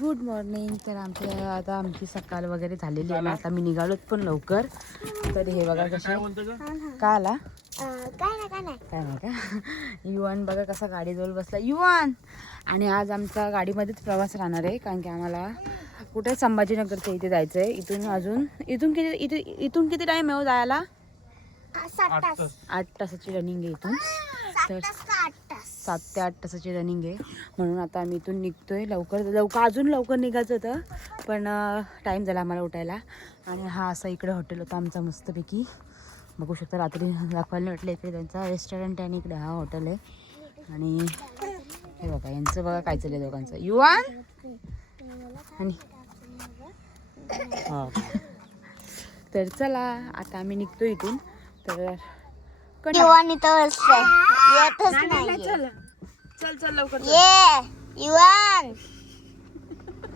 Good morning. तर आता आमची सकाळ वगैरे झालेली आहे. आता मी निघालोत पण लवकर. तर हे बघा कसे का आला काय नाही का युवान बघा कसा गाडीजवळ बसला युवान. आणि आज आमचा गाडीमध्येच प्रवास राहणार आहे कारण की आम्हाला कुठे संभाजीनगरच्या इथे जायचं आहे. इथून किती टाइम आहे हो जायला? 8 तासाची रनिंग आहे इथून. तर 7 ते 8 तासाची रनिंग आहे. म्हणून आता आम्ही इथून निघतोय लवकर अजून लवकर निघायचं होतं पण टाईम झाला आम्हाला उठायला. आणि हा असा इकडे हॉटेल होता आमचा मस्तपैकी. बघू शकता रात्री दाखवायला म्हटलं इकडे त्यांचा रेस्टॉरंट आहे आणि इकडे हा हॉटेल आहे. आणि हे बघा यांचं बघा काय चाललंय दोघांचं युवान आणि तर चला आता आम्ही निघतो इथून. तर युवान इथं येतच नाही. चल चल लवकर युवान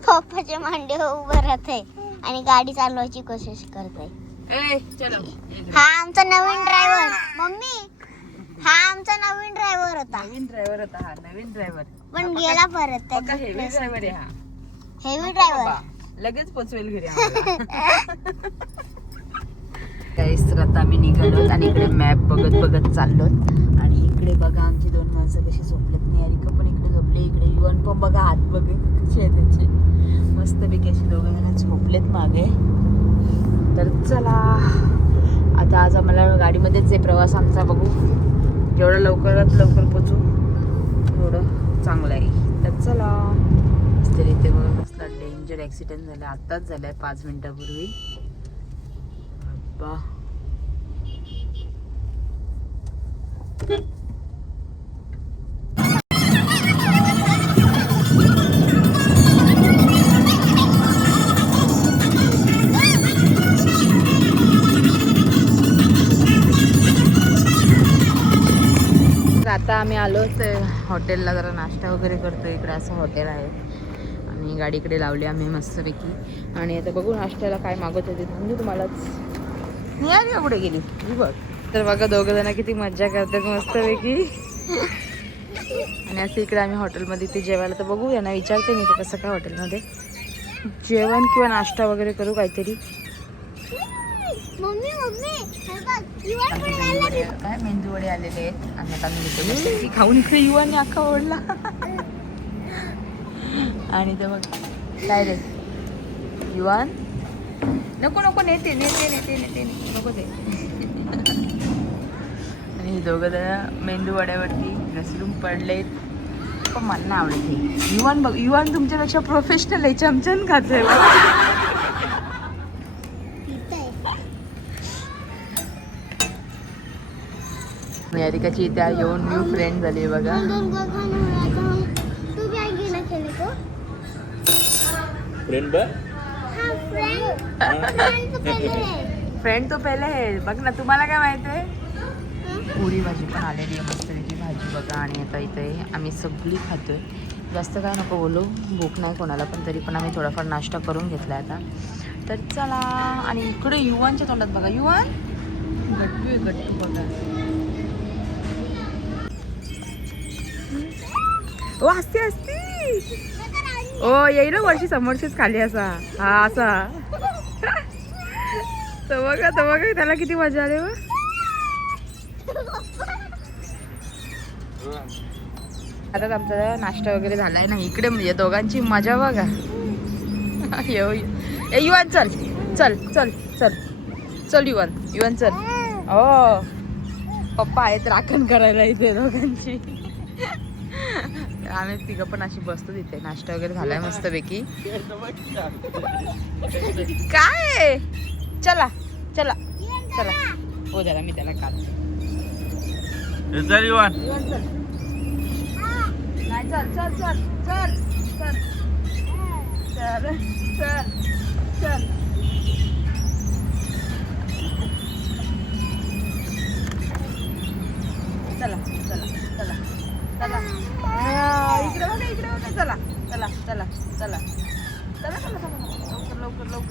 पप्पाचे मांडे उभं राहते आणि गाडी चालवायची कोशिश करते. हा आमचा नवीन ड्रायव्हर. मम्मी हा आमचा नवीन ड्रायव्हर होता. हा नवीन ड्रायव्हर पण गेला परत. हेवी ड्रायव्हर आहे हा. हेवी ड्रायव्हर लगेच पोचवेल घरी तर आता आम्ही निघालो आणि इकडे मॅप बघत चाललो. आणि इकडे बघा आमची 2 माणसं कशी झोपलेत. निहारिका पण इकडे झोपले. इकडे युवन पण बघा हात बघे कसे आहेत त्यांचे मस्तपैकी असे 2 जण झोपलेत मागे. तर चला आता आज आम्हाला गाडीमध्येच आहे प्रवास आमचा. बघू जेवढं लवकरात लवकर पोचू तेवढं चांगलं आहे. तर चला तर इथे बघा कसला डेंजर ॲक्सिडेंट झाला आत्ताच झालाय 5 मिनिटापूर्वी. बा आता आम्ही आलो हॉटेलला जरा नाश्ता वगैरे करतो. इकडे असं हॉटेल आहे आणि गाडीकडे लावली आम्ही मस्तपैकी. आणि आता बघू नाश्त्याला काय मागवत होते म्हणजे तुम्हालाच नाही का कुठे गेली बघ. तर बघा 2 जण किती मज्जा करतात मस्तपैकी. आणि असं इकडे आम्ही हॉटेलमध्ये इथे जेवायला. तर बघू यांना विचारते मी ते कसं काय हॉटेलमध्ये जेवण किंवा नाश्ता वगैरे करू काहीतरी. काय मेंदू वडे आलेले आहेत आणि आता आम्ही खाऊन इकडे युवाने अख्खा ओढला. आणि ते बघ काय रे युवान नको नेते नको ते. आणि हे 2 जण मेंदू वड्यावरती घसरून पडलेत पण मला नाही आवडत हे. युवान बघ युवान तुमच्यापेक्षा प्रोफेशनल आहे. चमचन खातोय निहारिकाची इथे येऊन न्यू फ्रेंड झाली बघा. फ्रेंड तो पहिले आहे बघ ना. तुम्हाला काय माहिती आहे पुरी भाजी पण आलेली आहे मस्तपैकी भाजी बघा. आणि आता इथे आम्ही सगळी खातोय. जास्त काय नको बोलू भूक नाही कोणाला पण तरी पण आम्ही थोडाफार नाश्ता करून घेतला आता. तर चला. आणि इकडे युवानच्या तोंडात बघा युवान गट्टू बघा. ओ हसते ओ येईल वर्षी समोरचीच खाली असा हा असा. तर बघा त्याला किती मजा आली. आता आमचा नाश्ता वगैरे झालाय ना. इकडे म्हणजे दोघांची मजा बघा. युवान चल युवान चल. हो पप्पा आहेत राखण करायला इथे दोघांची. आम्ही 3 पण अशी बसतो तिथे. नाश्ता वगैरे झालाय मस्तपैकी. काय चला हो जरा मी त्याला काढ. चल इकडे बघा चला लवकर.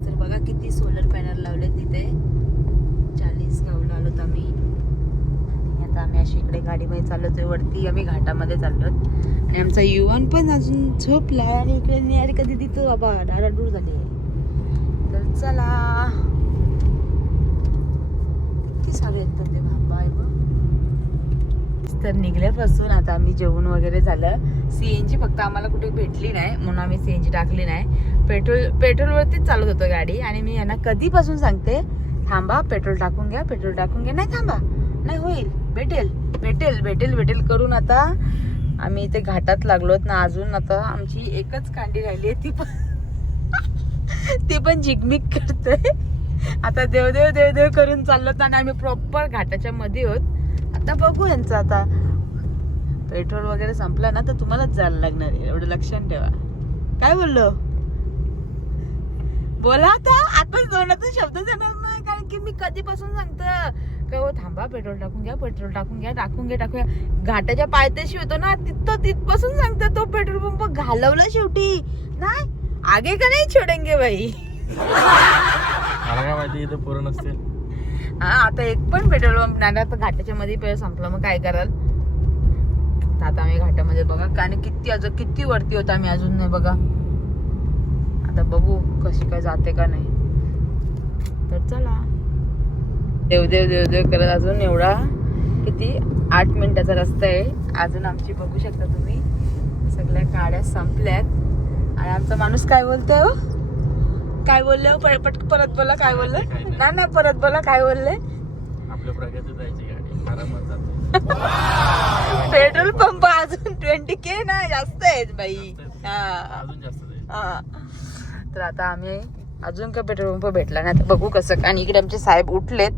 तर बघा किती सोलर पॅनल लावले तिथे. 40 गावला आलो आम्ही. आणि आता आम्ही अशी इकडे गाडीमध्ये चाललोय वरती, आम्ही घाटामध्ये चाललोत आणि आमचा युवन पण अजून झोपला आणि इकडे निहारी कधी दिसतो बाबा डाराडूर झाली. तर चला, किती सारे आहेत पण ते बाय बघ. तर निघल्यापासून आता आम्ही जेवण वगैरे झालं. सीएनजी फक्त आम्हाला कुठे भेटली नाही म्हणून आम्ही सीएनजी टाकली नाही. पेट्रोलवरतीच चालत होतं गाडी आणि मी यांना कधीपासून सांगते थांबा पेट्रोल टाकून घ्या, पेट्रोल टाकून घ्या. नाही थांबा, नाही होईल, भेटेल भेटेल भेटेल भेटेल करून आता आम्ही इथे घाटात लागलोत ना. अजून आता आमची एकच कांडी राहिली आहे, ती पण झिगमिग करते. आता देवदेव देवदेव करून चाललोत आणि आम्ही प्रॉपर घाटाच्या मध्ये होत. आता बघू यांचं, आता पेट्रोल वगैरे संपलं ना तर तुम्हालाच जायला लागणार आहे, एवढं लक्षात ठेवा. काय बोललो, बोला आता. आपण दोनातून शब्द येणार नाही, कारण की मी कधीपासून सांगतं का हो थांबा पेट्रोल टाकून घ्या, पेट्रोल टाकून घ्या, टाकून घ्या, टाकून घ्या. घाटाच्या पायथ्याशी होतो ना तिथपासून सांगतं. तो पेट्रोल पंप घालवला शेवटी. नाही आगे का नाही छोडेंगे बाई. मला काय माहिती इथे पूर्ण नसते. हा आता एक पण पेट्रोल पंप नाही, आता घाटाच्या मध्ये संपलं मग काय कराल. आता आम्ही घाटामध्ये बघा, कारण किती वरती होता आम्ही अजून नाही बघा. आता बघू कशी काय जाते का नाही. तर चला, देवदेव देवदेव करत अजून एवढा किती 8 मिनिटाचा रस्ता आहे अजून. आमची बघू शकता तुम्ही सगळ्या गाड्या संपल्यात आणि आमचा माणूस काय बोलतोय हो, काय बोलले हो, परत बोला काय बोलले. नाही परत बोला काय बोलले. आपल्या प्रगती जायची गाडी आरामात जाते. पेट्रोल पंप अजून 20K ना जास्त आहेत बाई. अजून जास्त जाईल. हा तर आता आम्ही अजून काय पेट्रोल पंप भेटला नाही. आता बघू कसं. आणि इकडे आमचे साहेब उठलेत,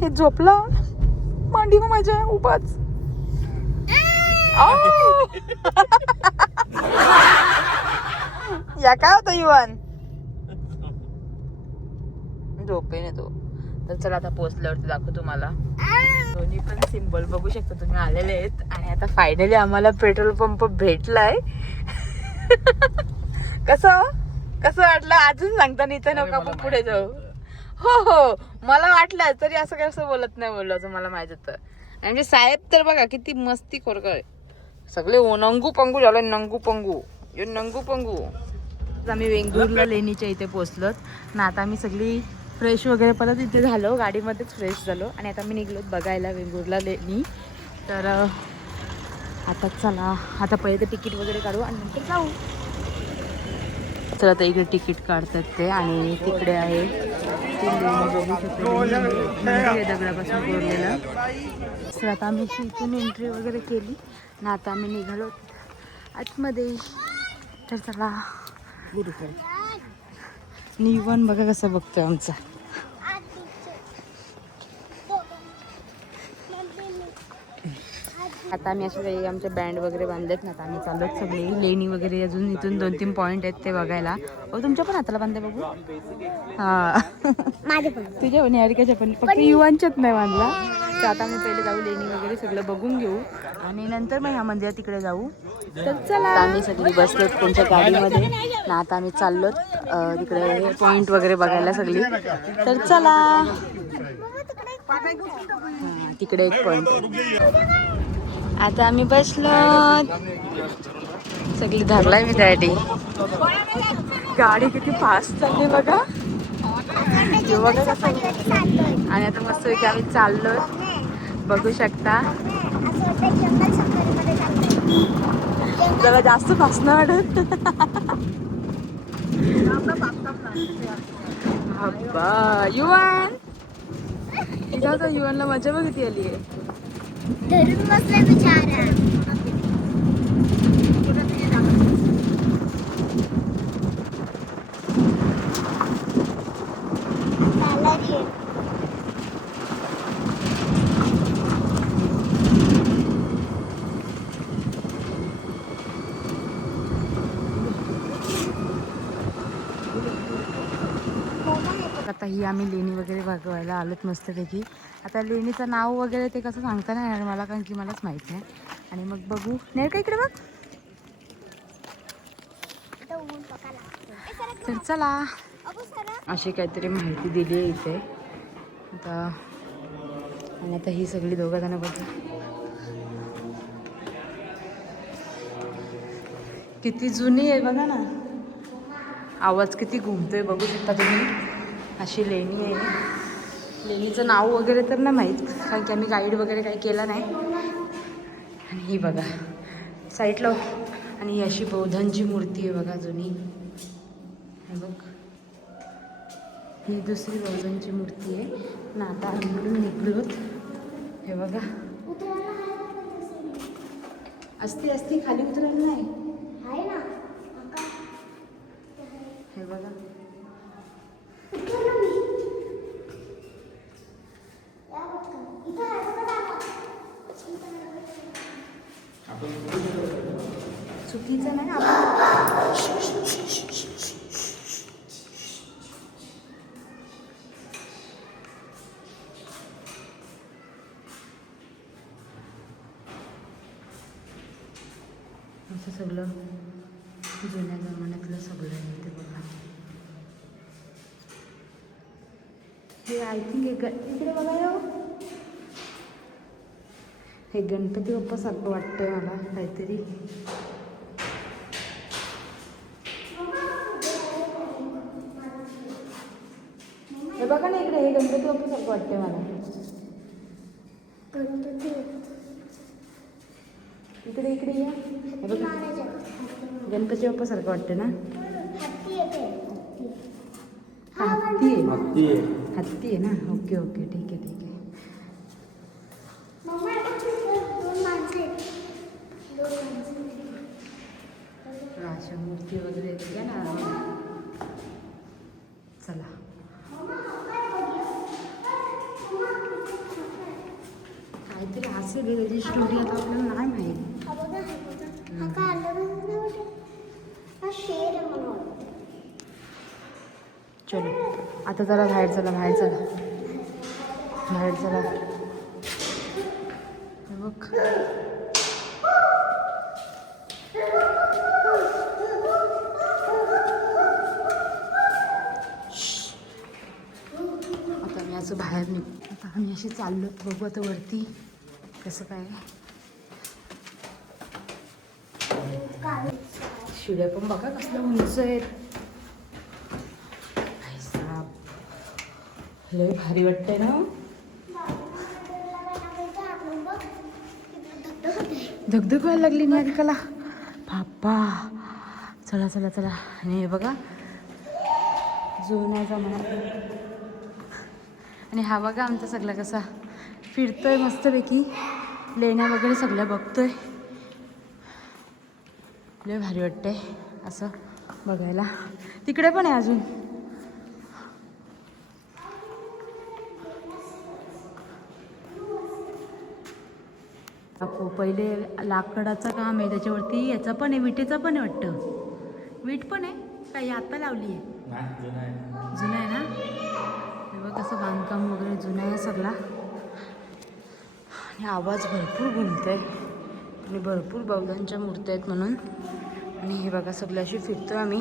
हे झोपला मांडी माझ्या उपाच. या काय होतं युवन, झोपे नाही तो. तर चला आता पोहोचल्यावरती दाखवतो तुम्हाला. दोन्ही पण सिम्बॉल बघू शकता तुम्ही आलेले आहेत. आणि आता फायनली आम्हाला पेट्रोल पंप भेटलाय. कसं वाटलं अजून सांगताना इथं नको आपण पुढे जाऊ. हो मला वाटलं तरी असं कसं बोलत नाही बोललो असं मला माहित होतं. म्हणजे साहेब तर बघा किती मस्ती खोरकर, सगळे नंगू पंगू झालं. नंगू पंगू. आम्ही वेंगुर्ला लेणीच्या इथे पोहोचलोत ना. आता आम्ही सगळी फ्रेश वगैरे परत इथे झालो, गाडीमध्येच फ्रेश झालो आणि आता मी निघलो बघायला वेंगुर्ला लेणी. तर आता चला, आता पहिले तर तिकीट वगैरे काढू आणि नंतर जाऊ. तर आता इकडे तिकीट काढतात ते आणि तिकडे आहे दगडापासून कोरलेलं. तर आता आम्ही इथून एंट्री वगैरे केली ना. आता आम्ही निघालो आतमध्ये. तर चला, निवन बघा कसं बघतोय आमचा. आता आम्ही असे आमचे बँड वगैरे बांधलेत ना. आता आम्ही चाललोत सगळे लेणी वगैरे. अजून इथून 2-3 पॉईंट आहेत ते बघायला. तुमच्या पण हाताला बांधले बघू. हा तुझ्या पण हरिकाच्या पण, फक्त युवांच्याच नाही बांधला. तर आता आम्ही पहिले जाऊ लेणी वगैरे सगळं बघून घेऊ आणि नंतर मग ह्या मंदिरात तिकडे जाऊ. तर चला, आम्ही सगळी बसलोत त्यांच्या गाडीमध्ये ना. आता आम्ही चाललोत तिकडे पॉईंट वगैरे बघायला सगळी. तर चला, तिकडे एक पॉईंट. आता आम्ही बसलो सगळी. धरलाय मी त्यासाठी. गाडी किती फास्ट चालली बघा. आणि आता मस्त की आम्ही चाललो बघू शकता. जरा जास्त फास्ट नाही वाटत. युवन युवनला मजा बघ किती आली आहे. धरून बसलाय बिचारा. आता ही आम्ही लेणी वगैरे बघवायला आलोत मस्तपैकी. आता लेणीचं नाव वगैरे ते कसं सांगता नाही येणार मला, कारण की मलाच माहित नाही. आणि मग बघू. नाही का इकडे बघ. तर चला, अशी काहीतरी माहिती दिली आहे इथे. आता आणि आता ही सगळी दोघं जण बघा किती जुनी आहे बघा ना. आवाज किती घुमतोय बघू शकता तुम्ही. अशी लेणी आहे. लेणीचं नाव वगैरे तर नाही माहीत कारण की आम्ही गाईड वगैरे काही केला नाही. आणि ही बघा साईडला आणि ही अशी बौद्धांची मूर्ती आहे बघा जुनी. हे बघ ही दुसरी बौद्धांची मूर्ती आहे. ना आता आम्ही निघलोत. हे बघा असती खाली उतरायला नाही. आहे ना हे बघा चुकीचं नाही असं सगळं जुन्या जमान्यातलं सगळं आहे ते बघा. हे आय थिंक इकडे बघा हे गणपती बाप्पा सारखं वाटतंय मला काहीतरी. हे बघा ना इकडे हे गणपती बाप्पा सारखं वाटतंय मला. इकडे इकडे या. हे बघा गणपती बाप्पा सारखं वाटतं ना. हत्ती आहे. हत्ती आहे ना. ओके ओके ठीक आहे. अशा मूर्ती वगैरे येते ना. चला काहीतरी असेल त्याची स्टोरी आता आपल्याला नाही माहीत. चलो आता जरा बाहेर चला. बघ आता मी असं बाहेर निघू. आता आम्ही अशी चाललो. बघू आता वरती कसं काय. शिड्या पण बघा कसल्या उंच आहेत. लय भारी वाटतंय ना. धगधग व्हायला लागली निहारिकाला. बाप्पा चला. आणि हे बघा जुन्या जमान्यात. आणि हा बघा आमचा सगळा कसा फिरतोय मस्तपैकी. लेण्या वगैरे सगळ्या बघतोय. लय भारी वाटतंय असं बघायला. तिकडे पण आहे अजून. पहिले लाकडाचं काम आहे त्याच्यावरती. याचा पण आहे विटेचा पण आहे वाटतं. वीट पण आहे काही आता लावली आहे. जुनं आहे ना. हे बघ कसं बांधकाम वगैरे जुनं आहे सगळा. आणि आवाज भरपूर घुमतोय आणि भरपूर बौद्धांच्या मूर्त्या आहेत म्हणून. आणि हे बघा सगळं अशी फिरतोय आम्ही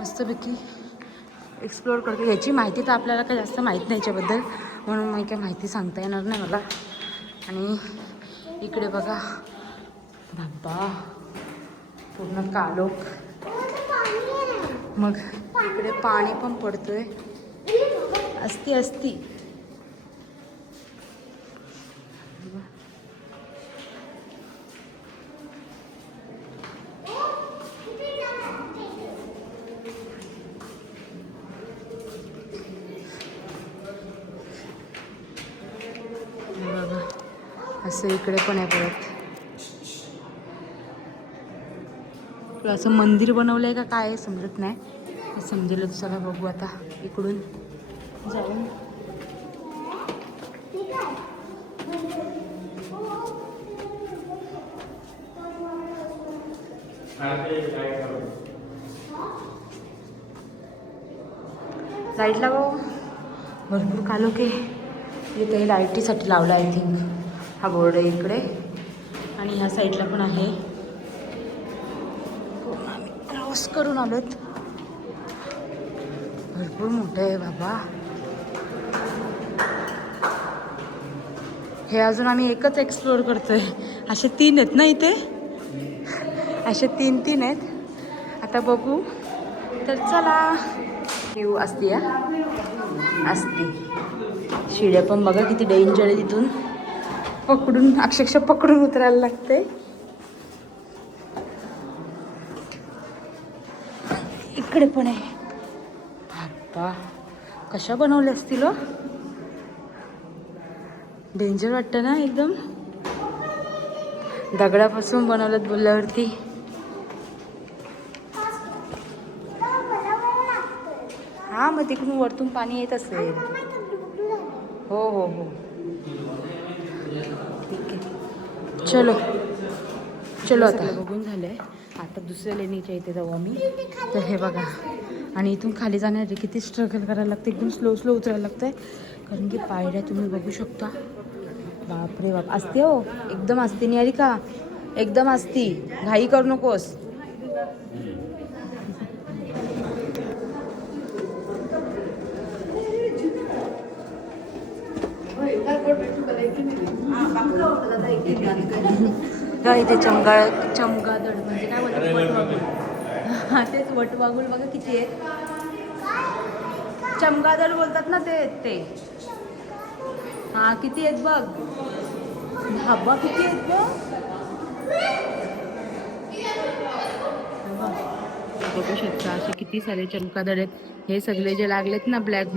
मस्तपैकी एक्सप्लोअर करतो. याची माहिती तर आपल्याला काही जास्त माहीत नाही याच्याबद्दल म्हणून मला काही माहिती सांगता येणार नाही मला. आणि इकडे बघा धबधबा पूर्ण कालोख. मग इकडे पाणी पण पडतोय. असती बघा असं इकडे पण आहे. परत असं मंदिर बनवलं आहे का काय समजत नाही. हे समजेल चला बघू आता इकडून जाऊन. लाईट लावा. भरपूर कालोख आहे. हे काही लाईटीसाठी लावलं आय थिंक. हा बोर्ड आहे इकडे आणि ह्या साईडला पण आहे. आम्ही क्रॉस करून आलोत. भरपूर मोठं आहे बाबा. हे अजून आम्ही एकच एक्सप्लोअर करतोय. असे 3 आहेत ना इथे, असे 3 आहेत. आता बघू. तर चला. व्ह्यू असते असते. शिड्या पण बघा किती डेंजर आहे. तिथून पकडून अक्षरशः पकडून उतरायला लागते. इकडे पण आहे. बाप्पा कशा बनवल्या असतील हो. डेंजर वाटतं ना एकदम. दगडापासून बनवल्यात बोलल्यावरती. हा मग तिकडून वरतून पाणी येत असेल. हो हो हो ठीक आहे. चलो चलो. आता बघून झालंय. आता दुसऱ्या लेणीच्या इथे जाऊ आम्ही. तर हे बघा. आणि इथून खाली जाण्यासाठी किती स्ट्रगल करायला लागतं. एकदम स्लो स्लो उतरायला लागतंय. कारण की पायऱ्या तुम्ही बघू शकता. बापरे बाप. असते हो एकदम असते. नाही आली का एकदम असती. घाई करू नकोस. इथे चमगादड म्हणजे काय बोलतात वटवाघूळ. हा तेच वटवाघूळ बघा किती आहेत. चमगादड बोलतात ना ते. हा किती आहेत बघ. हब्बा किती आहेत बघ. बघू शकता असे किती सारे चमगादड आहेत. हे सगळे जे लागलेत ना ब्लॅक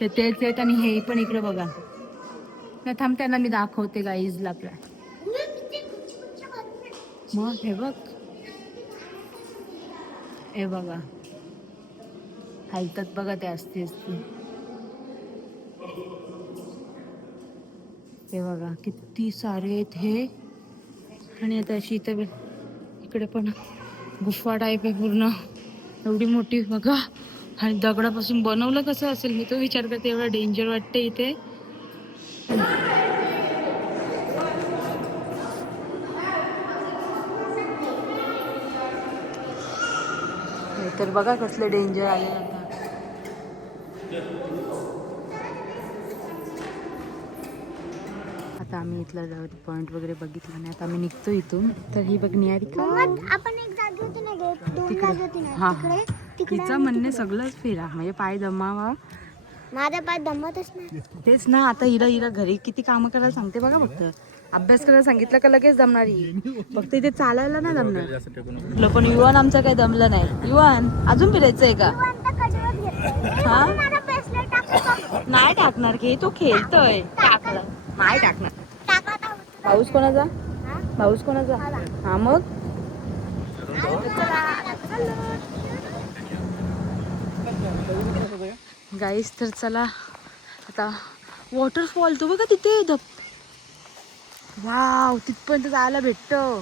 ते तेच आहेत. आणि हे पण इकडे बघा ना. थांब त्यांना मी दाखवते गाईजला आपल्या. मग हे बघा हलतात बघा. ते असते हे बघा किती सारे आहेत हे. आणि आता अशी इथं इकडे पण गुफा टाईप आहे पूर्ण. एवढी मोठी बघा. आणि दगडापासून बनवलं कसं असेल मी तो विचार करते. एवढं डेंजर वाटते इथे. तर बघा कसलं डेंजर आले. आता आम्ही इथला पॉइंट वगैरे बघितला नाही. आता आम्ही निघतो इथून. तर ही बघ निहारिका. आपण एक जागी होती ना गे, 2 जागी होती ना. हा तिकडे तिचं म्हणणे सगळंच फिरा म्हणजे पाय दमावा. माझा पाय दमतच नाही. तेच ना. आता हिरा घरी किती कामं करायला सांगते बघा. फक्त अभ्यास करायला सांगितलं का लगेच जमणार ही. फक्त इथे चालायला नाही जमणार. पण युवान आमचं काही दमलं नाही. युवान अजून फिरायचंय का. हा नाही टाकणार की तो खेळतोय. टाकलं नाही टाकणार. पाऊस कोणाचा. हा मग गाईस. तर चला आता वॉटरफॉल तो बघा तिथे. वाव तिथपर्यंत जायला भेटतं.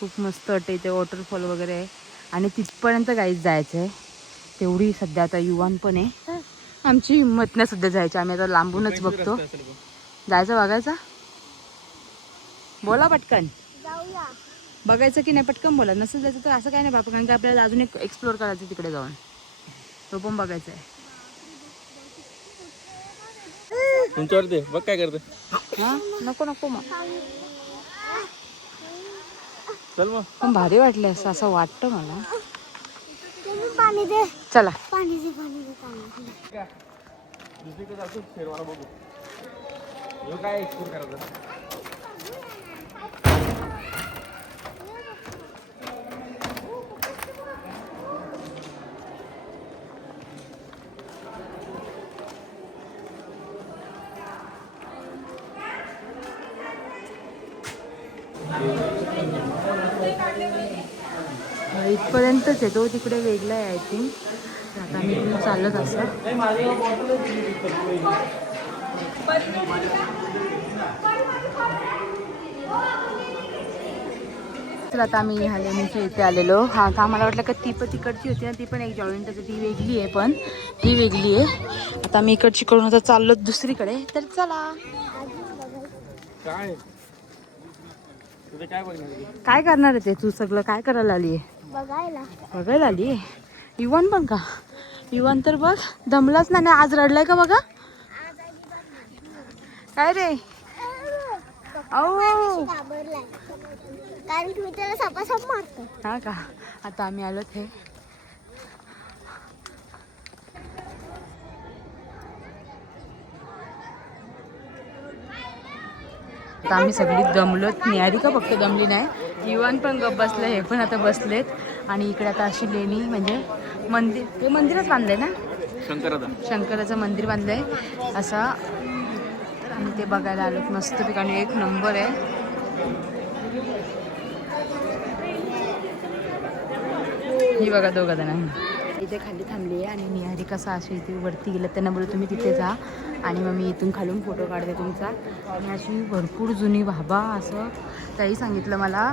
खूप मस्त वाटतं इथे वॉटरफॉल वगैरे आहे. आणि तिथपर्यंत गाईस जायचं आहे. तेवढी सध्या आता युवान पण आहे. आमची हिंमत नाही सध्या जायची. आम्ही आता लांबूनच बघतो. जायचं बघायचा. बोला पटकन. जाऊया. बघायचं की नाही पटकन बोला. नसेल जायचं तर असं काय नाही बापा. कारण की आपल्याला अजून एक एक्सप्लोअर करायचं तिकडे जाऊन. तो पण बघायचा आहे. तुमच्यावरती बघ काय करते. हा नको मग. चल मग. पण भारी वाटलं असं वाटतं मला. पाणी दे. चला. पाणी दे. दुसरीकडे जातो शेरवाला बघू. काय एक्सप्लोर करायचं. इथपर्यंतच आहे तो. तिकडे वेगळा आहे आय थिंक. आता आम्ही इकडून चालत असं. तर आता आम्ही ह्या लेणीच्या इथे आलेलो. हा का मला वाटलं का ती पण तिकडची होती ना. ती पण एक जॉईंट होती. ती वेगळी आहे. पण ही वेगळी आहे. आता आम्ही इकडची करून आता चाललो दुसरीकडे. तर चला. काय काय करणार आहे ते तू. सगळं काय करायला आली आहे. बघायला आली आहे. युवान पण का. युवान तर बघ दमलाच नाही. आज रडलाय का बघा. काय रे? औ घाबरलाय कारण की मी त्याला सपासप मारतो. हा का? आता आम्ही आलो हे. आता आम्ही सगळी दमलोत. निहारिका फक्त दमली नाही, युवान पण गप बसलं, हे पण आता बसलेत. आणि इकडे आता अशी लेणी म्हणजे मंदिर, हे मंदिरच बांधलंय ना, शंकराचं मंदिर बांधलंय असा. तर आम्ही ते बघायला आलोत मस्त ठिकाणी, एक नंबर आहे. ही बघा दोघं जण इथे खाली थांबली आहे आणि निहारिका अशी इथे वरती गेलं. त्यांना बोलू तुम्ही तिथे जा आणि मग मी इथून खालून फोटो काढते तुमचा. आणि अशी भरपूर जुनी वाहबा असं त्याही सांगितलं मला.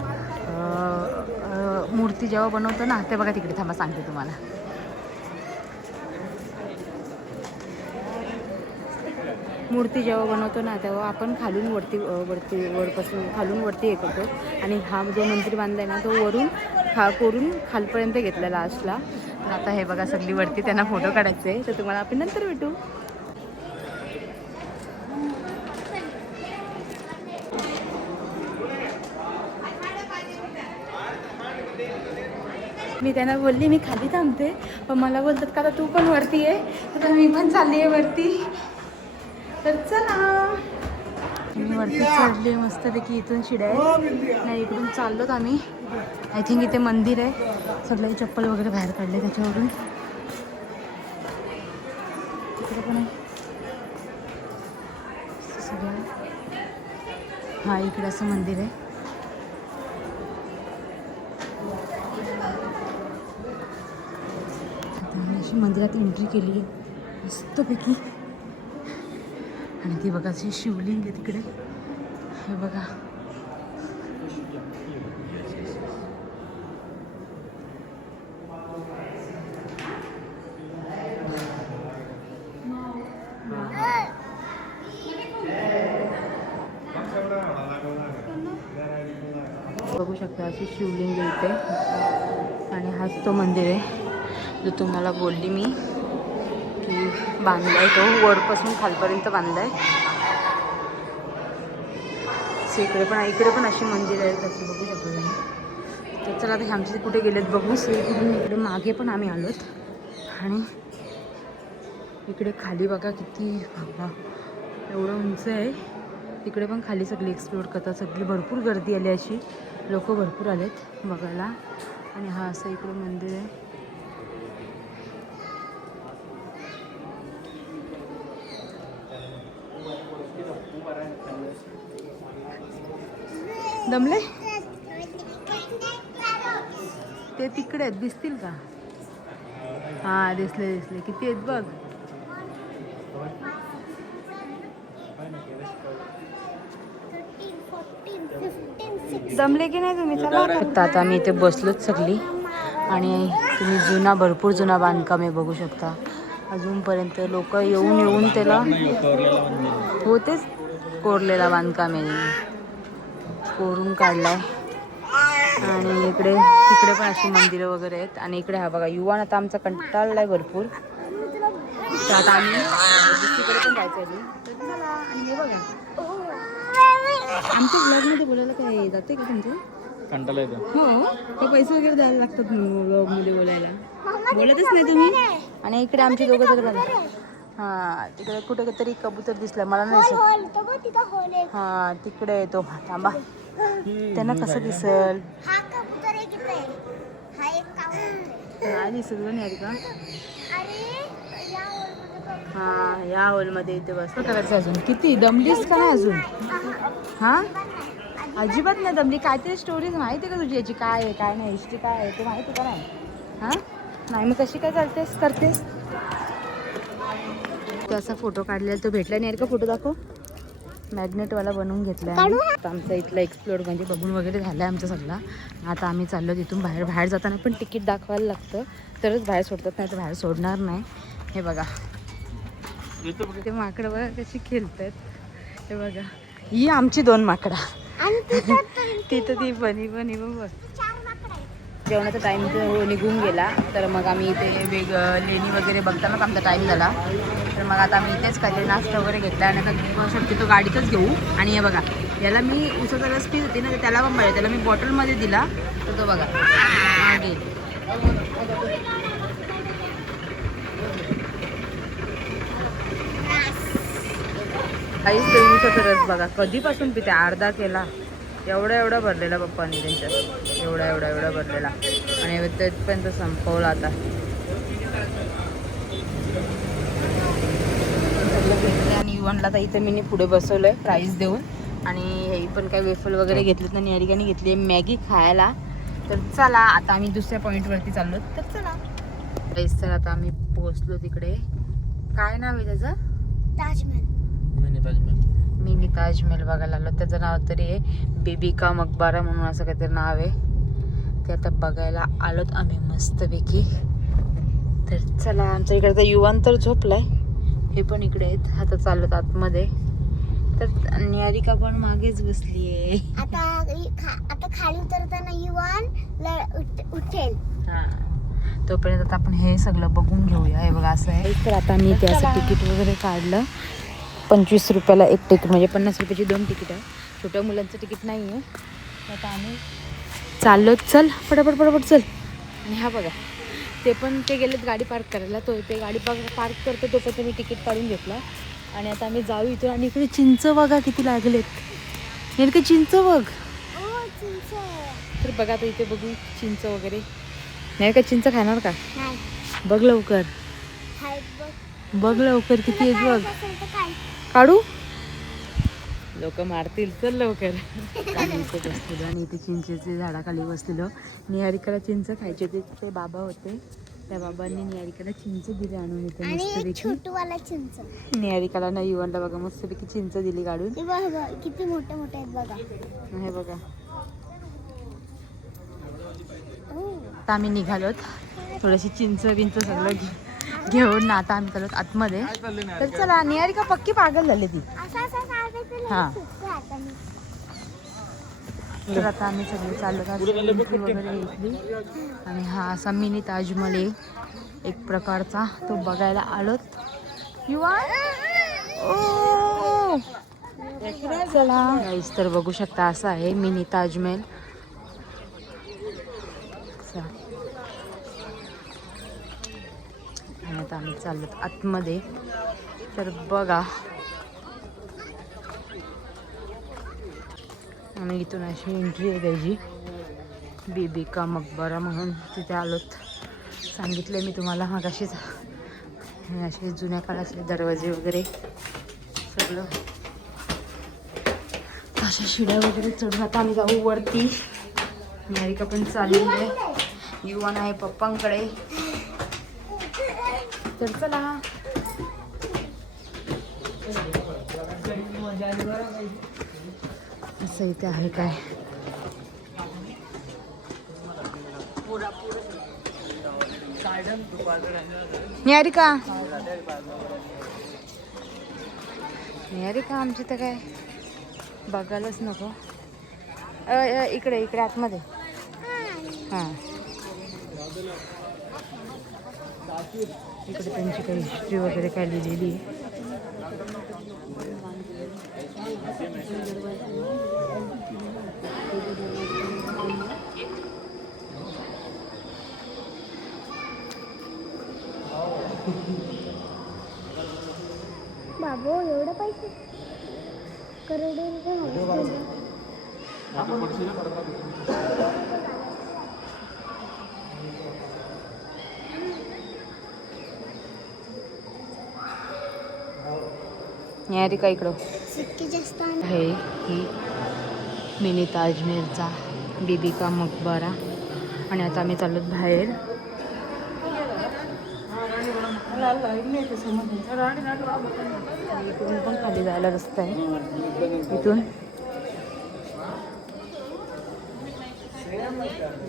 मूर्ती जेव्हा बनवतं ना, ते बघा तिकडे थांबा सांगते तुम्हाला. मूर्ती जेव्हा बनवतो ना, तेव्हा आपण खालून वरपासून खालून वरती हे करतो. आणि हा जो मंदिर बांधला आहे ना, तो वरून कोरून खालपर्यंत घेतला लास्टला. तर आता हे बघा सगळी वरती त्यांना फोटो काढायचे आहे. तर तुम्हाला आपण नंतर भेटू. मी त्यांना बोलली मी खाली थांबते, पण मला बोलतात का आता तू पण वरती आहे. तर मी पण चालली आहे वरती. तर चला, मी वरती चढली मस्तपैकी. इथून शिड्या आहे नाही, इकडून चाललोत आम्ही. आय थिंक इथे मंदिर आहे. सगळे चप्पल वगैरे बाहेर काढले त्याच्यावरून. इकडे पण आहे सगळं. हा इकडे असं मंदिर आहे. अशी मंदिरात एंट्री केली आहे मस्तपैकी. आणि ती बघा अशी शिवलिंग आहे तिकडे, हे बघा. बघू शकता अशी शिवलिंग आहे इथे. आणि हाच तो मंदिर आहे जो तुम्हाला बोलली मी की बांधलाय, तो वरपासून खालपर्यंत बांधलाय. इकडे पण अशी मंदिर आहेत तशी बघू शकतो तुम्ही. तर चला आता आमचे कुठे गेलेत बघू. इकडे मागे पण आम्ही आलोत. आणि इकडे खाली बघा किती बाबा एवढं उंच आहे. तिकडे पण खाली सगळी एक्सप्लोअर करतात. सगळी भरपूर गर्दी आली, अशी लोक भरपूर आलेत बघायला. आणि हा असं इकडे मंदिर आहे. दमले ते तिकडे आहेत, दिसतील का? हा दिसले किती आहेत बघ. दमले की नाही तुम्ही? चला आता आम्ही इथे बसलोच सगळी. आणि तुम्ही भरपूर जुना बांधकाम आहे बघू शकता. अजूनपर्यंत लोक येऊन त्याला होतेच कोरलेला बांधकाम आहे, कोरून काढलाय. आणि तिकडे पण अशी मंदिरं वगैरे आहेत. आणि इकडे हा बघा युवान आता आमचा कंटाळलाय भरपूर. तर आता आम्ही दुसरीकडे पण जायचं आहे. तर चला. आणि हे बघा आमच्या ब्लॉगमध्ये बोलायला काय जाते का तुमचं? कंटाळा येतो. हो, ते पैसे वगैरे द्यायला लागतात ब्लॉगमध्ये बोलायला. बोलतच नाही तुम्ही. आणि इकडे आमची दोघं जर बघा, हा तिकडे कुठे तरी कबूतर दिसला, मला नाही दिसत. हा तिकडे येतो, थांबा. त्यांना कसं दिसल? नाही दिसत नाही का? हा या हॉलमध्ये इथे बस करायचं. अजून किती दमलीस का नाही अजून? हा अजिबात नाही दमली. काहीतरी स्टोरीज माहिती आहे का तुझी याची? काय आहे काय नाही, हिस्ट्री काय आहे ते माहिती का नाही? हा नाही मग कशी काय करतेस? त्याचा फोटो काढलेला तो भेटला नाही का? फोटो दाखव. मॅग्नेटवाला बनवून घेतला आहे. आता आमचा इथला एक्सप्लोअर म्हणजे बघून वगैरे झाला आहे आमचा सगळा. आता आम्ही चाललो तिथून बाहेर जाताना पण तिकीट दाखवायला लागतं, तरच बाहेर सोडतात, नाही तर बाहेर सोडणार नाही. हे बघा ते माकडं बघा कशी खेळतात. हे बघा ही आमची 2 माकडा. तिथं ती बनी बघ. जेवणाचा टाईम निघून गेला, तर मग आम्ही इथे लेणी वगैरे बघतानाच आमचा टाईम झाला. तर मग आता आम्ही इथेच काहीतरी नाश्ता वगैरे घेतला आणि आता शक्यतो गाडीतच घेऊ. आणि हे बघा याला मी उसाचा रस पीत होती ना, तर त्याला पण पाहिजे, त्याला मी बॉटलमध्ये दिला तर तो बघा मागे. काहीच उसाचा रस बघा कधीपासून पिते, अर्धा केला एवढा भरलेला पप्पांनी त्यांच्यात, एवढा भरलेला आणि तिथपर्यंत संपवला आता. आणि युवनला तर इथे मी पुढे बसवलंय प्राईस देऊन. आणि हे पण काही वेफल वगैरे घेतलेत ना, निहारिकाने घेतली आहे मॅगी खायला. तर चला आता आम्ही दुसऱ्या पॉईंटवरती चाललो, तर चला. तर आता आम्ही पोहोचलो तिकडे. काय नाव आहे त्याचं? ताजमहल. मिनी ताजमहल बघायला आलो. त्याचं नाव तरी आहे बीबी का मकबरा म्हणून असं काहीतरी नाव आहे. ते आता बघायला आलोत आम्ही मस्तपैकी. तर चला आमच्या इकडे तर युवान तर झोपलाय, हे पण इकडे आहेत आता चालत आतमध्ये. तर निहारिका पण मागेच बसली आहे. आता खाली उतरताना युवान उठेल. हा तोपर्यंत आता आपण हे सगळं बघून घेऊया. हे बघा असं आहे. तर आता मी ते असं तिकीट वगैरे काढलं. 25 रुपयाला एक तिकीट, म्हणजे 50 रुपयाची 2 तिकीट आहे. छोट्या मुलांचं तिकीट नाही आहे. आता आम्ही चाललो. चल पटापट चल. आणि हा बघा ते पण ते गेलेत गाडी पार्क करायला. तो ते गाडी पार्क करतो तोपर्यंत मी तिकीट काढून घेतला. आणि आता आम्ही जाऊ इथून. आणि इकडे चिंच बघा किती लागलेत. नेमके चिंच बघ. तर बघा आता इथे बघू चिंच वगैरे. नाही का चिंच खाणार का? बघ लवकर किती आहेत बघ. काढू लोक मारतील. चल लवकर. आम्ही इथे बसलेलो आणि इथे चिंचेचे झाडाखाली बसलेलो. निहारिकाला चिंच खायचे होते, ते बाबा होते. त्या बाबांनी निहारिकाला चिंच दिली आणून इथे मस्तपैकी. निहारिकाला ना युवनला बघा मस्तपैकी चिंच दिली काढून. किती मोठे आहेत बघा. हे बघा आता आम्ही निघालोत. थोडीशी चिंच बिंच सगळं घेऊन ना आता आम्ही चालत आतमध्ये. तर चला. निहारिका पक्की पागल झाली ती. हा तर आता आम्ही सगळे चाललो वगैरे घेतली. आणि हा असा मिनी ताजमहल आहे एक प्रकारचा, तो बघायला आलोत. चला गाईस तर बघू शकता असा आहे मिनी ताजमहल. आणि आता आम्ही चाललो आतमध्ये. तर बघा आणि इथून अशी एंट्री आहे त्याची, बीबी का मकबरा म्हणून. तिथे आलोत. सांगितलं मी तुम्हाला मगाशीच. असे जुन्या काळातले दरवाजे वगैरे सगळं. अशा शिड्या वगैरे चढून आता आम्ही जाऊ वरती. निहारिका पण चाललेली आहे. युवान आहे पप्पांकडे. तर चला. असं इथे आहे काय. निहारिका आमची तर काय बघायलाच नको. इकडे आतमध्ये. हां इकडे त्यांची काही हिस्ट्री वगैरे काय लिहिलेली आहे. बाबू एवढं पैसे करोडो रुपये. निहारिका इकडं सिक्की जास्त आहे. ही मिनी ताजमहलचा बीबी का मकबरा. आणि आता आम्ही चाललो बाहेर. इकडून पण खाली जायला रस्ता आहे. इथून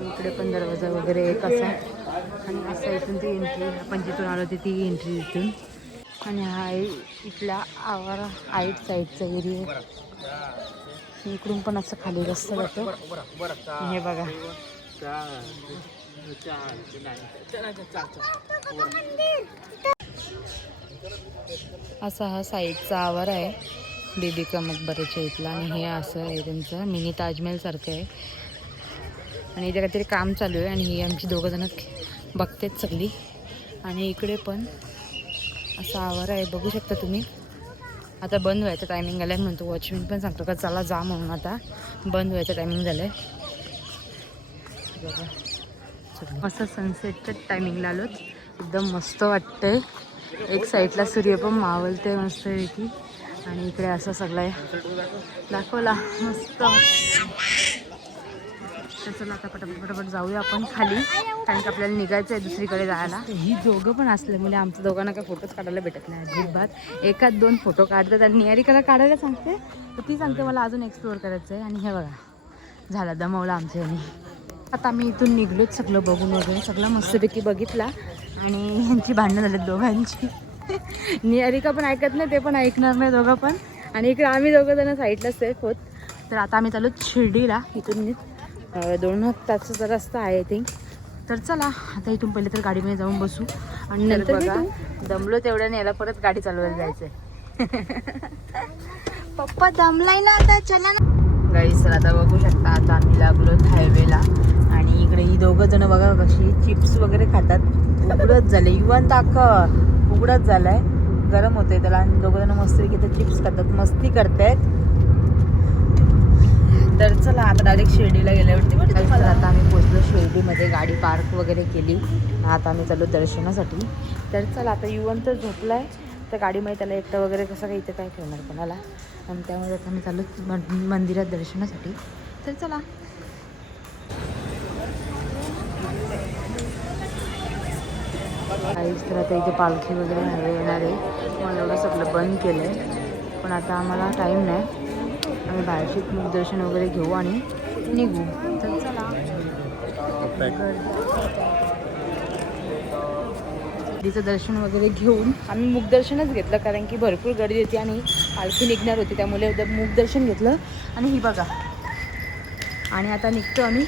इकडे पण दरवाजा वगैरे एक असा. आणि असं इथून ती एंट्री, आपण जिथून आलो ती एंट्री इथून. आणि हा इथला आवारा आईट साईडचा एरिया. इकडून पण असं खाली रस्ता जातो. हे बघा असा हा साईडचा आवार आहे बीबी का मकबराच्या इथला. आणि हे असं आहे त्यांचं मिनी ताजमहल सारखं आहे. आणि इथे काहीतरी काम चालू आहे आणि ही आमची दोघं जण बघतेच सगळी. आणि इकडे पण असा आवार आहे बघू शकता तुम्ही. आता बंद व्हायचं टायमिंग आलं आहे म्हणतो वॉचमॅन पण सांगतो का चला जा म्हणून. आता बंद व्हायचं टायमिंग झालं आहे. मस्त सनसेटच्या टायमिंगला आलोच. एकदम मस्त वाटतंय. एक साईडला सूर्य पण मावलते मस्त पैकी. आणि इकडे असं सगळं आहे दाखवला मस्त. तर चला आता पटापट जाऊया आपण खाली, कारण की आपल्याला निघायचं आहे दुसरीकडे जायला. ही दोघं पण असल्यामुळे आमच्या दोघांना काय फोटोज काढायला भेटत नाही अजिबात. एकाच दोन फोटो काढतात आणि निहारिकाला काढायला सांगते तर ती सांगते मला अजून एक्सप्लोअर करायचं आहे. आणि हे बघा झालं दमवलं आमच्या यांनी. आता आम्ही इथून निघलोच सगळं बघून वगैरे सगळं मस्तपैकी बघितला. आणि ह्यांची भांडणं झालीत दोघांची. निहारिका पण ऐकत नाही, ते पण ऐकणार नाही दोघं पण. आणि इकडे आम्ही दोघं जण साईडला सेफ होत. तर आता आम्ही चालू शिर्डीला. इथून 2 तासाचा रस्ता आहे आय थिंक. तर चला आता इथून पहिले तर गाडीमध्ये जाऊन बसू आणि नंतर बघा दमलो तेवढ्याने याला परत गाडी चालवायला जायचंय. पप्पा दमलाय ना आता चला ना गाईस. तर आता बघू शकता आता आम्ही लागलो हायवेला. आणि इकडे ही दोघं जण बघा कशी चिप्स वगैरे खातात. उघडत झाले युवन ताक उघडत झालाय, गरम होतंय त्याला. आणि दोघं जण मस्त इथे चिप्स खातात मस्ती करतायत. तर चला आता डायरेक्ट शिर्डीला गेल्यावरती तर आता आम्ही पोचलो शिर्डीमध्ये. गाडी पार्क वगैरे केली. आता आम्ही चाललो दर्शनासाठी. तर चला आता युवन तर झोपलाय तर गाडीमध्ये त्याला एकटं वगैरे कसं काही इथे काय ठेवणार कोणाला. आणि त्यामुळे आता आम्ही चाललो मंदिरात दर्शनासाठी. तर चला काहीच. तर आता इथे पालखी वगैरे आहे येणार आहे. मला एवढं सगळं बंद केलं आहे पण आता आम्हाला टाईम नाही. आम्ही बाहेरशी मुखदर्शन वगैरे घेऊ आणि निघू. तर चला गर्दीचं दर्शन वगैरे घेऊन आम्ही मुखदर्शनच घेतलं, कारण की भरपूर गर्दी होती आणि पालखी निघणार होती त्यामुळे मुखदर्शन घेतलं. आणि ही बघा आणि आता निघतो आम्ही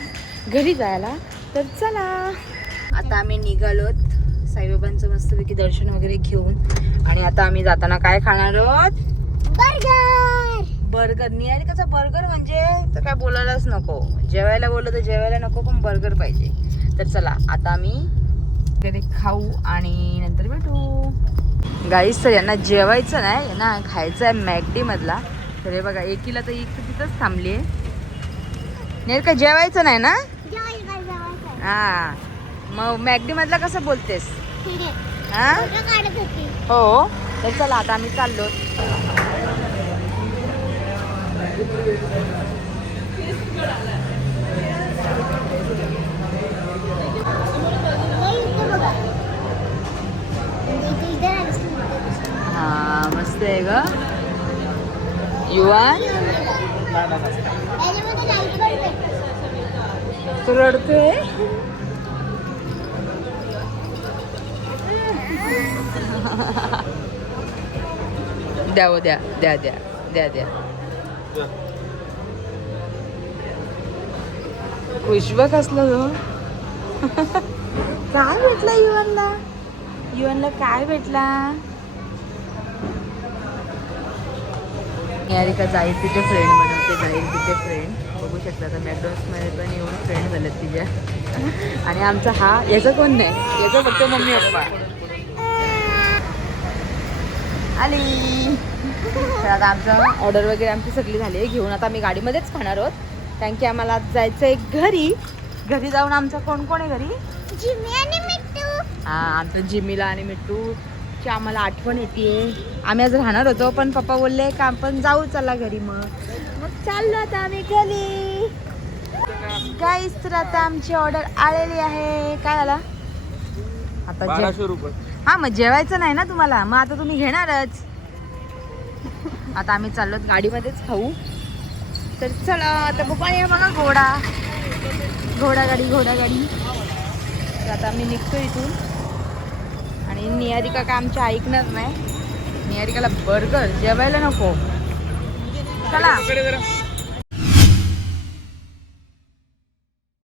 घरी जायला. तर चला आता आम्ही निघालोत साईबाबांचं मस्तपैकी दर्शन वगैरे घेऊन. आणि आता आम्ही जाताना काय खाणार आहोत? बर्गर. बर्गर. निहारिकाचा बर्गर म्हणजे तर काय बोलायलाच नको. जेवायला बोललं तर जेवायला नको पण बर्गर पाहिजे. तर चला आता आम्ही वगैरे खाऊ आणि नंतर भेटू. गाईस तर यांना जेवायचं नाही, यांना खायचं आहे मॅकडी मधला. तर हे बघा एकीला तर एक तिथंच थांबली आहे. निहारिका जेवायचं नाही ना? हा मग मॅकडी मधला कसं बोलतेस? हा हो. तर चला आता आम्ही चाललो. हा मस्त आहे ग युवन. तू रडतोय? द्या द्या द्या द्या द्या द्या. खुशबा कसलं ग? काय भेटला युवनला? युवनला काय भेटला? निहारिका जाईल तिथे फ्रेंड बनवते, जाईल तिथे फ्रेंड. बघू शकता आता मॅकडॉनल्ड्समध्ये पण येऊन फ्रेंड झालेत तिच्या. आणि आमचा हा याचं कोण नाही, याचं फक्त मम्मी पप्पा आली. तर आता आमचं ऑर्डर वगैरे आमची सगळी झाली आहे घेऊन. आता आम्ही गाडीमध्येच खाणार आहोत कारण की आम्हाला आज जायचं आहे घरी. घरी जाऊन आमचं कोण कोण आहे घरी? जिमी आणि मिट्टू. हां आमचं जिमीला आणि मिट्टूची आम्हाला आठवण येते. आम्ही आज राहणार होतो पण पप्पा बोलले का आपण जाऊ चला घरी. मग चाललो आता आम्ही घरी. गाईस तर आता आमची ऑर्डर आलेली आहे. काय आला आता? 1200 रुपये. हा मग जेवायचं नाही ना तुम्हाला, मग आता तुम्ही घेणारच. आता आम्ही चाललो गाडीमध्येच खाऊ. तर चला आता पप्पाने बघा घोडा गाडी. तर आता आम्ही निघतो इथून. आणि निहारिका काय आमच्या ऐकणार नाही. निहारिकाला बर्गर जेवायला नको. चला